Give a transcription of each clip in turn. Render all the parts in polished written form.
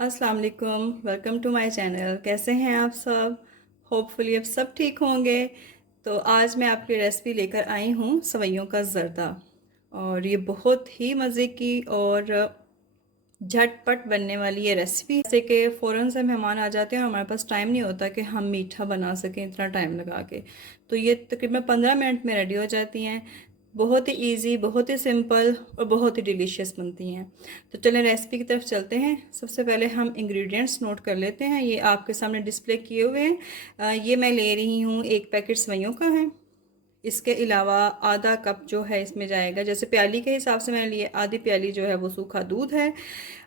अस्सलाम वालेकुम, welcome to my channel. कैसे हैं आप सब? होपफुली अब सब ठीक होंगे। तो आज मैं आपकी रेसिपी लेकर आई हूँ सवैयों का ज़र्दा। और ये बहुत ही मज़े की और झटपट बनने वाली ये रेसिपी, जैसे कि फ़ौरन से मेहमान आ जाते हैं और हमारे पास टाइम नहीं होता कि हम मीठा बना सकें इतना टाइम लगा के। तो ये तकरीबन 15 मिनट में रेडी हो जाती हैं। बहुत ही इजी, बहुत ही सिंपल और बहुत ही डिलीशियस बनती हैं। तो चलें रेसिपी की तरफ चलते हैं। सबसे पहले हम इंग्रेडिएंट्स नोट कर लेते हैं। ये आपके सामने डिस्प्ले किए हुए हैं। ये मैं ले रही हूँ, एक पैकेट सवैयों का है। इसके अलावा आधा कप जो है इसमें जाएगा, जैसे प्याली के हिसाब से मैंने लिए, आधी प्याली जो है वो सूखा दूध है,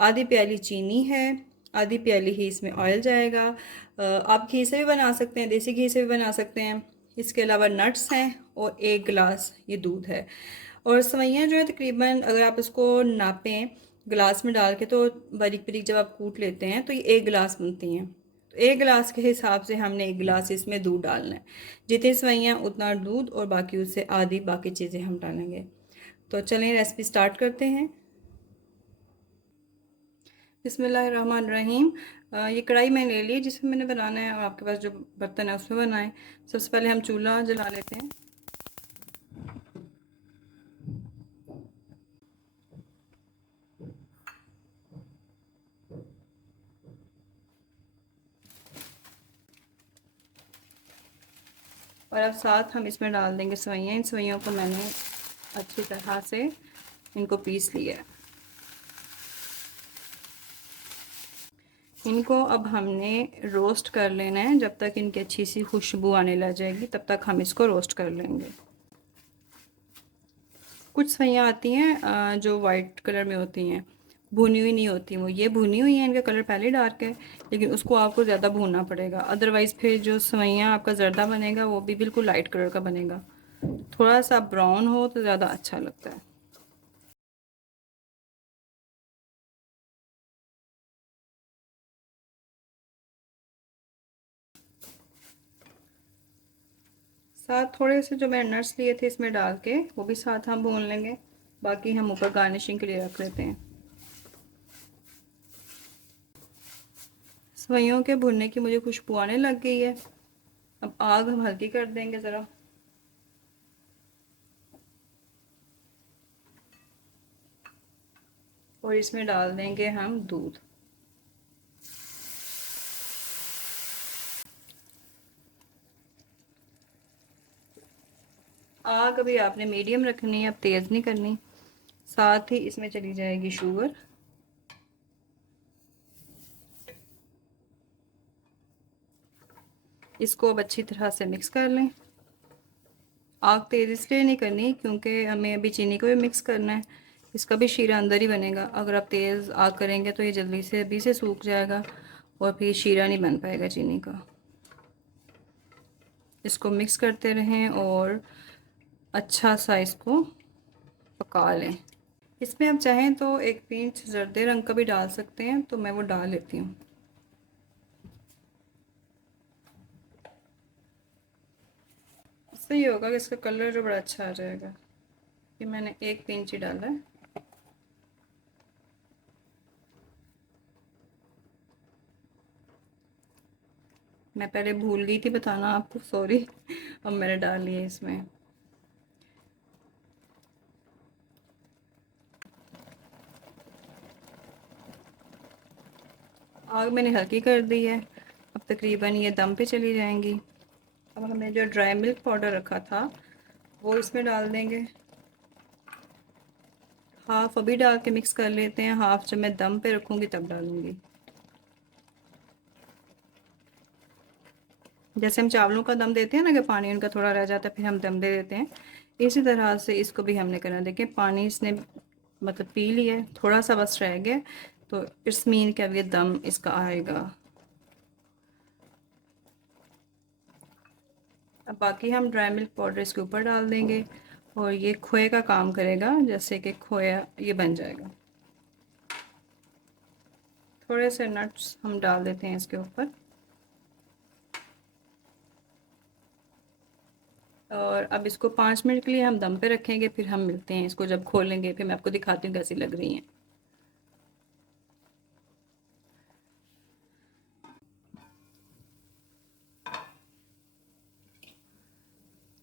आधी प्याली चीनी है, आधी प्याली ही इसमें ऑयल जाएगा। आप घी से भी बना सकते हैं, देसी घी से भी बना सकते हैं। इसके अलावा नट्स हैं और 1 गिलास ये दूध है। और सवैयाँ जो है तकरीबन, अगर आप इसको नापें गिलास में डाल के, तो बारीक बारीक जब आप कूट लेते हैं तो ये 1 गिलास बनती हैं। तो 1 गिलास के हिसाब से हमने 1 गिलास इसमें दूध डालना है। जितनी सवैयाँ उतना दूध, और बाकी उससे आधी बाकी चीज़ें हम डालेंगे। तो चलें रेसिपी स्टार्ट करते हैं। बिस्मिल्लाहिर्रहमानिर्रहीम। ये कढ़ाई मैंने ले ली जिसमें मैंने बनाना है, और आपके पास जो बर्तन है उसमें बनाएं। सबसे पहले हम चूल्हा जला लेते हैं। और अब साथ हम इसमें डाल देंगे सवैयाँ। इन सवैयों को मैंने अच्छी तरह से इनको पीस लिया है। इनको अब हमने रोस्ट कर लेना है। जब तक इनकी अच्छी सी खुशबू आने लग जाएगी तब तक हम इसको रोस्ट कर लेंगे। कुछ सवैयाँ आती हैं जो वाइट कलर में होती हैं, भुनी हुई नहीं होती। वो ये भुनी हुई हैं, इनका कलर पहले डार्क है, लेकिन उसको आपको ज़्यादा भूनना पड़ेगा। अदरवाइज़ फिर जो सवैयाँ आपका ज़र्दा बनेगा वो भी बिल्कुल लाइट कलर का बनेगा। थोड़ा सा ब्राउन हो तो ज़्यादा अच्छा लगता है। साथ थोड़े से जो मैंने नट्स लिए थे इसमें डाल के वो भी साथ हम भून लेंगे। बाकी हम ऊपर गार्निशिंग के लिए रख लेते हैं। सवैयों के भुनने की मुझे खुशबू आने लग गई है। अब आग हम हल्की कर देंगे ज़रा। और इसमें डाल देंगे हम दूध। आग अभी आपने मीडियम रखनी है, अब तेज़ नहीं करनी। साथ ही इसमें चली जाएगी शुगर। इसको अब अच्छी तरह से मिक्स कर लें। आग तेज़ इसलिए नहीं करनी क्योंकि हमें अभी चीनी को भी मिक्स करना है। इसका भी शीरा अंदर ही बनेगा। अगर आप तेज़ आग करेंगे तो ये जल्दी से अभी से सूख जाएगा और फिर शीरा नहीं बन पाएगा चीनी का। इसको मिक्स करते रहें और अच्छा सा इसको पका लें। इसमें आप चाहें तो एक पिंच जर्दे रंग का भी डाल सकते हैं, तो मैं वो डाल लेती हूँ। इससे ये होगा कि इसका कलर जो बड़ा अच्छा आ जाएगा। ये मैंने एक पिंच ही डाला है। मैं पहले भूल गई थी बताना आपको, सॉरी। अब मैंने डाल लिया इसमें। आग मैंने हल्की कर दी है। अब तकरीबन ये दम पे चली जाएंगी। अब हमने जो ड्राई मिल्क पाउडर रखा था वो इसमें डाल देंगे। हाफ अभी डाल के मिक्स कर लेते हैं, हाफ जब मैं दम पे रखूँगी तब डालूँगी। जैसे हम चावलों का दम देते हैं ना, कि पानी उनका थोड़ा रह जाता है फिर हम दम दे देते हैं, इसी तरह से इसको भी हमने करना। देखिए पानी इसने मतलब पी लिया है, थोड़ा सा बस रह गया, तो इट्स मीन कि अब ये दम इसका आएगा। अब बाकी हम ड्राई मिल्क पाउडर इसके ऊपर डाल देंगे और ये खोए का काम करेगा, जैसे कि खोया ये बन जाएगा। थोड़े से नट्स हम डाल देते हैं इसके ऊपर। और अब इसको 5 मिनट के लिए हम दम पे रखेंगे, फिर हम मिलते हैं। इसको जब खोलेंगे फिर मैं आपको दिखाती हूँ कैसी लग रही हैं।